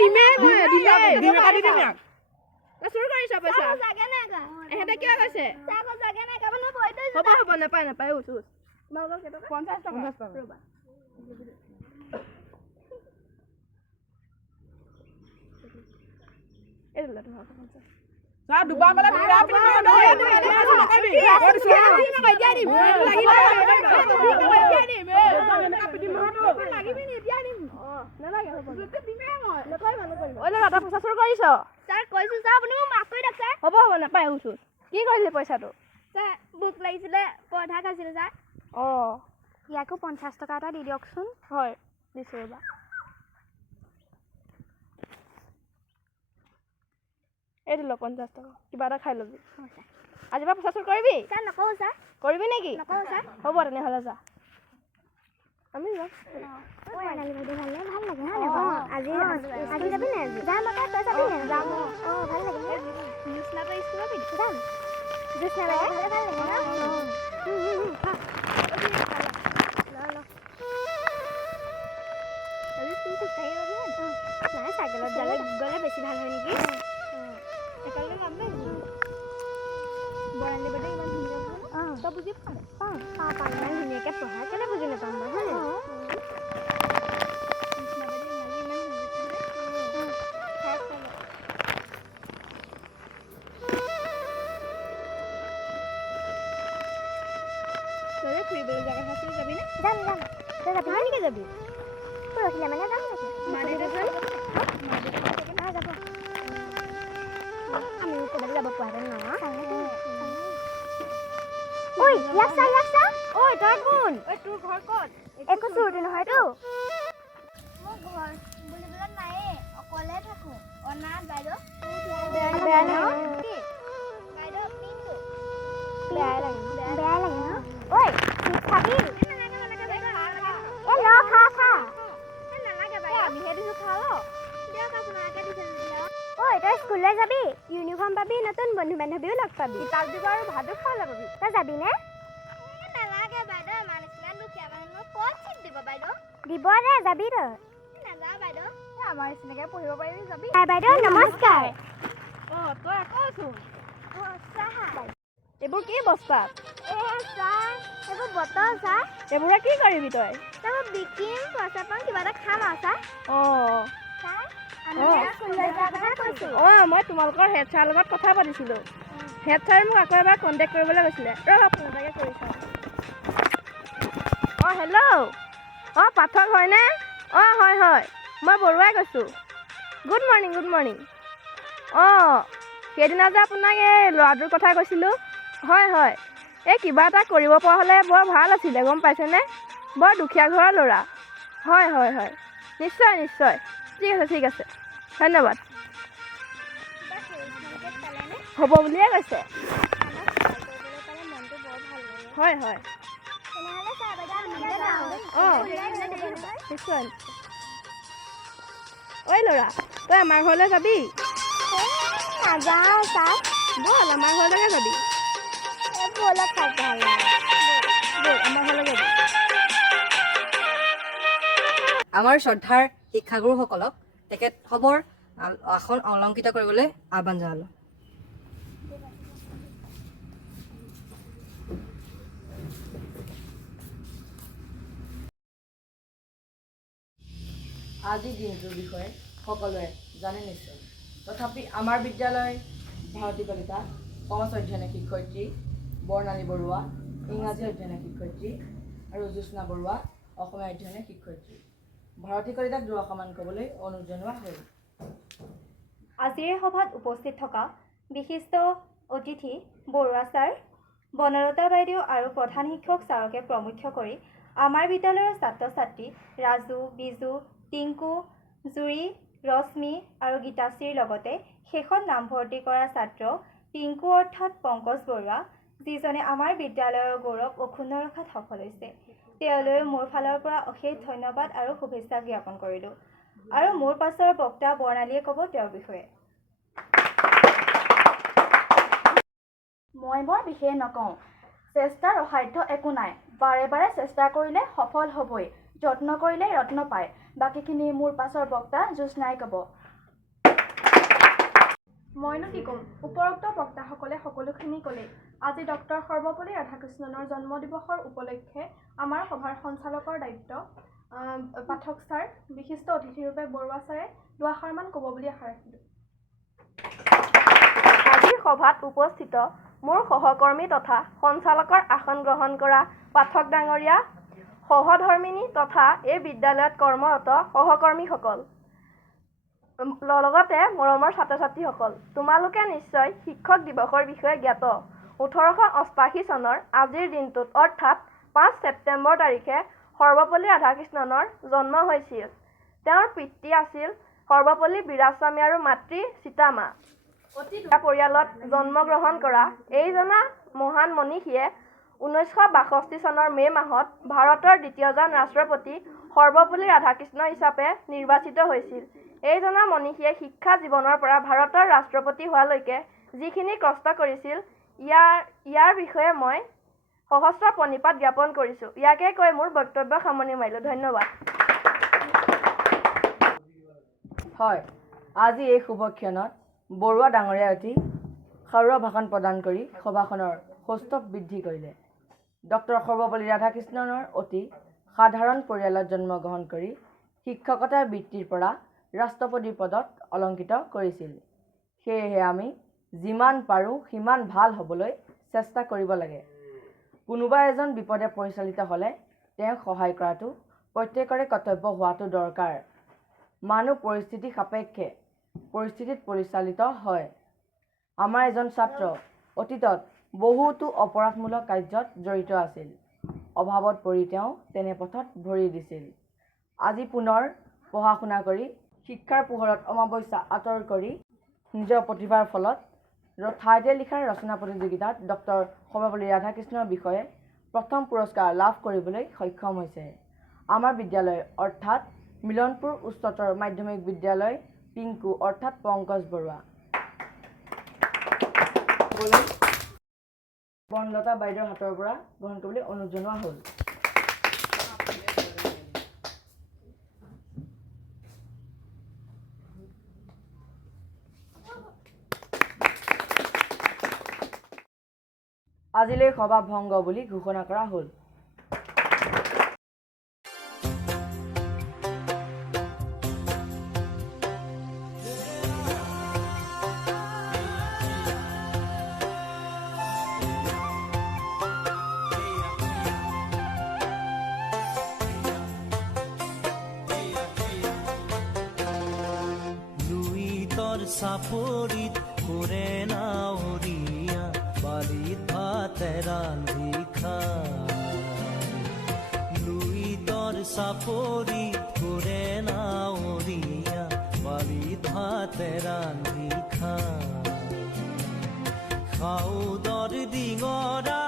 ডিমে ডিমে কাটি দিম ইয়াক চুৰ কৰিছ পইচা জাগে নাই কা এহেতে কিয় কৈছে চাকো জাগে নাই কা মানে বইতে হ'ব নাপায় উঠ তোমালোকৰ কেইটকা 50 টকা ৰ'বা এই বোলা তোমাৰ 50 না দুবাৰ মানে বিয়া পিনি নকবি দিয়া দিম লাগিবি নি দিয়া দিম নালাগে হ'ব দিমে মই নকৰিবা ঐ ল'ৰা তই পইচা চুৰ কৰিছ ছাৰ কৈছো ছাৰ আপুনি মোক মাফ কৰি দিয়ক ছাৰ হ'ব নাপায় উঠ কি কৰিলে পইচাটো ছাৰ বুক লাগিছিলে পঢ়া খাইছিলে ছাৰ অঁ ইয়াকো 50 টকা এটা দি দিয়কচোন হয় দিছোঁ ৰ'বা এইটো ল 50 টকা কিবা এটা খাই ল'বি আজিৰ পৰা পইচা চুৰ কৰিবি ছাৰ নকওঁ ছাৰ কৰিবি নেকি নকওঁ ছাৰ হ'ব তেনেহ'লে যা আমি যাম ভাল লাগে আজি যাবি নে যাম আকৌ তই যাবি নে যাম ভাল লাগে জুচনাটো স্কুলত যাম জুচনা ভাল লাগে চাইকেলত গ'লে বেছি ভাল হয় নেকি একেলগে যাম দেই বৰালি বটে ইমান ধুনীয়া তই বুজি পাওঁ ইমান ধুনীয়াকৈ পঢ়া কেলে বুজি নাপাম বাৰু হয় ফুৰিবলৈ যোৱা কথা আছিল যাবি নে যাম তই যাবি নেকি যাবি পৰহিলে মানে যাম নেকি যাব আমিও ক'ৰবাত যাব পৰা হেঁতেন ঐ ইয়াক চা ঐ তই কোন তোৰ ঘৰ ক'ত একো চুৰটো নহয়তো মোৰ ঘৰ বুলিবলৈ নায়ে অকলে থাকোঁ অনাথ বাইদেউ বেয়া লাগে বাইদেউ পিংকু বেয়া লাগে ন ঐ খাবি খা নালাগে বাইদেউ আমিহে দিছোঁ খা দিয়ক আপোনালোকে দিছে ঐ তই স্কুললৈ যাবি ইউনিফৰ্ম পাবি নতুন বন্ধু বান্ধৱীও লগ পাবি কিতাপ দিব আৰু ভাতো খাবলৈ পাবি তই যাবি নে নালাগে বাইদেউ আমাৰ নিচিনা দুখীয়া মানুহ ক'ত চিট দিব বাইদেউ দিব দে যাবি তই নাযাওঁ বাইদেউ আমাৰ নিচিনাকৈ পঢ়িব পাৰিবি যাবি বাইদেউ নমস্কাৰ অঁ তই আকৌ চোন চাহ এইবোৰ কি বস্তাত এইবোৰ বটল চাহ এইবোৰে কি কৰিবি তই তাৰপৰা বিকিম পইচা পাম কিবা এটা খাম আৰু চাহ অঁ মই তোমালোকৰ হেড ছাৰৰ লগত কথা পাতিছিলোঁ হেড ছাৰে মোক আকৌ এবাৰ কণ্টেক্ট কৰিবলৈ কৈছিলে ফোন এটাকে কৰি চাওঁ অঁ হেল্ল' অঁ পাঠক হয়নে অঁ হয় মই বৰুৱাই কৈছোঁ গুড মৰ্ণিং অঁ সেইদিনা যে আপোনাক এই ল'ৰাটোৰ কথা কৈছিলোঁ হয় এই কিবা এটা কৰিব পৰা হ'লে বৰ ভাল আছিলে গম পাইছেনে বৰ দুখীয়া ঘৰৰ ল'ৰা হয় নিশ্চয় ঠিক আছে ধন্যবাদ হ'ব বুলিয়ে কৈছে হয় অঁ নিশ্চয় ঐ ল'ৰা তই আমাৰ ঘৰলৈ যাবি নাযাওঁ চাহ ব'ল আমাৰ ঘৰলৈকে যাবি ব'ল খাই ভাল আমাৰ ঘৰলৈ যাবি আমাৰ শ্ৰদ্ধাৰ শিক্ষাগুৰুসকলক তেখেতসমৰ আসন অলংকৃত কৰিবলৈ আহ্বান জনালোঁ আজিৰ দিনটোৰ বিষয়ে সকলোৱে জানে নিশ্চয় তথাপি আমাৰ বিদ্যালয়ৰ ভাৰতী কলিতা কমাৰ্চ অধ্যয়নৰ শিক্ষয়িত্ৰী বৰ্ণালী বৰুৱা ইংৰাজী অধ্যয়নৰ শিক্ষয়িত্ৰী আৰু জ্যোৎস্না বৰুৱা অসমীয়া অধ্যয়নৰ শিক্ষয়িত্ৰী ভাৰতী কলিতাক দুআষাৰমান ক'বলৈ অনুৰোধ জনোৱা হ'ল আজিৰ সভাত উপস্থিত থকা বিশিষ্ট অতিথি বৰুৱা ছাৰ বনলতা বাইদেউ আৰু প্ৰধান শিক্ষক ছাৰকে প্ৰমুখ্য কৰি আমাৰ বিদ্যালয়ৰ ছাত্ৰ ছাত্ৰী ৰাজু বিজু টিংকু জুৰি ৰশ্মি আৰু গীতাশ্ৰীৰ লগতে শেষত নামভৰ্তি কৰা ছাত্ৰ পিংকু অৰ্থাৎ পংকজ বৰুৱা যিজনে আমাৰ বিদ্যালয়ৰ গৌৰৱ অক্ষুণ্ণ ৰখাত সফল হৈছে তেওঁলৈ মোৰ ফালৰ পৰা অশেষ ধন্যবাদ আৰু শুভেচ্ছা জ্ঞাপন কৰিলোঁ আৰু মোৰ পাছৰ বক্তা বৰ্ণালীয়ে ক'ব তেওঁৰ বিষয়ে মই বৰ বিশেষ নকওঁ চেষ্টাৰ অসাধ্য একো নাই বাৰে বাৰে চেষ্টা কৰিলে সফল হ'বই যত্ন কৰিলে ৰত্ন পায় বাকীখিনি মোৰ পাছৰ বক্তা জ্যোৎস্নাই ক'ব মইনো কি ক'ম, উপৰোক্ত বক্তাসকলে সকলোখিনি ক'লে। আজি ডক্টৰ সৰ্বপল্লী ৰাধাকৃষ্ণনৰ জন্ম দিৱসৰ উপলক্ষে আমাৰ সভাৰ সঞ্চালকৰ দায়িত্ব পাঠক ছাৰ, বিশিষ্ট অতিথিৰূপে বৰুৱা ছাৰে দুআষাৰমান ক'ব বুলি আশা ৰাখিলোঁ। আজিৰ সভাত উপস্থিত মোৰ সহকৰ্মী তথা সঞ্চালকৰ আসন গ্ৰহণ কৰা পাঠক ডাঙৰীয়া, সহধৰ্মিনী তথা এই বিদ্যালয়ত কৰ্মৰত সহকৰ্মীসকল, লগতে মৰমৰ ছাত্ৰ ছাত্ৰীসকল, তোমালোকে নিশ্চয় শিক্ষক দিৱসৰ বিষয়ে জ্ঞাত। 1888 চনৰ আজিৰ দিনটোত অৰ্থাৎ 5 ছেপ্টেম্বৰ তাৰিখে সৰ্বপল্লী ৰাধাকৃষ্ণনৰ জন্ম হৈছিল। তেওঁৰ পিতৃ আছিল সৰ্বপল্লী বিৰাজস্বামী আৰু মাতৃ সীতামা। অতি দুখীয়া পৰিয়ালত জন্মগ্ৰহণ কৰা এইজনা মহান মনীষীয়ে 1962 চনৰ মে' মাহত ভাৰতৰ দ্বিতীয়জন ৰাষ্ট্ৰপতি সৰ্বপল্লী ৰাধাকৃষ্ণ হিচাপে নিৰ্বাচিত হৈছিল। এইজনা মনীষীয়ে শিক্ষা জীৱনৰ পৰা ভাৰতৰ ৰাষ্ট্ৰপতি হোৱালৈকে যিখিনি কষ্ট কৰিছিল, ইয়াৰ বিষয়ে মই সহস্ৰ প্ৰণিপাত জ্ঞাপন কৰিছোঁ। ইয়াকে কৈ মোৰ বক্তব্য সামৰণি মাৰিলোঁ। ধন্যবাদ। হয়, আজি এই শুভক্ষণত বৰুৱা ডাঙৰীয়াই অতি সাৰুৱা ভাষণ প্ৰদান কৰি সভাখনৰ সৌষ্ঠৱ বৃদ্ধি কৰিলে। ডক্টৰ সৰ্বপল্লী ৰাধাকৃষ্ণনৰ অতি সাধাৰণ পৰিয়ালত জন্মগ্ৰহণ কৰি শিক্ষকতাৰ বৃত্তিৰ পৰা ৰাষ্ট্ৰপতিৰ পদত অলংকৃত কৰিছিল। সেয়েহে আমি যিমান পাৰোঁ সিমান ভাল হ'বলৈ চেষ্টা কৰিব লাগে। কোনোবা এজন বিপদে পৰিচালিত হ'লে তেওঁক সহায় কৰাটো প্ৰত্যেকৰে কৰ্তব্য হোৱাটো দৰকাৰ। মানুহ পৰিস্থিতি সাপেক্ষে পৰিস্থিতিত পৰিচালিত হয়। আমাৰ এজন ছাত্ৰ অতীতত বহুতো অপৰাধমূলক কাৰ্যত জড়িত আছিল। অভাৱত পৰি তেওঁ তেনে পথত ভৰি দিছিল। আজি পুনৰ পঢ়া শুনা কৰি শিক্ষাৰ পোহৰত অমাৱস্যা আঁতৰ কৰি নিজৰ প্ৰতিভাৰ ফলত ঠাইতে লিখাৰ ৰচনা প্ৰতিযোগিতাত ডক্টৰ সৰ্বপল্লী ৰাধাকৃষ্ণৰ বিষয়ে প্ৰথম পুৰস্কাৰ লাভ কৰিবলৈ সক্ষম হৈছে। আমাৰ বিদ্যালয় অৰ্থাৎ মিলনপুৰ উচ্চতৰ মাধ্যমিক বিদ্যালয় পিংকু অৰ্থাৎ পংকজ বৰুৱা। বনলতা বাইদেউৰ হাতৰ পৰা গ্ৰহণ কৰিবলৈ অনুৰোধ জনোৱা হ'ল। আজিলৈ সভা ভংগ বুলি ঘোষণা কৰা হ'ল। চাপৰিত কৰে নাৱৰীয়া বালিত ভাতে ৰান্ধি খায়। লুইতৰ চাপৰিত কৰে নাৱৰীয়া বালিত ভাতে ৰান্ধি খায়। খাউদৰ ডিঙৰা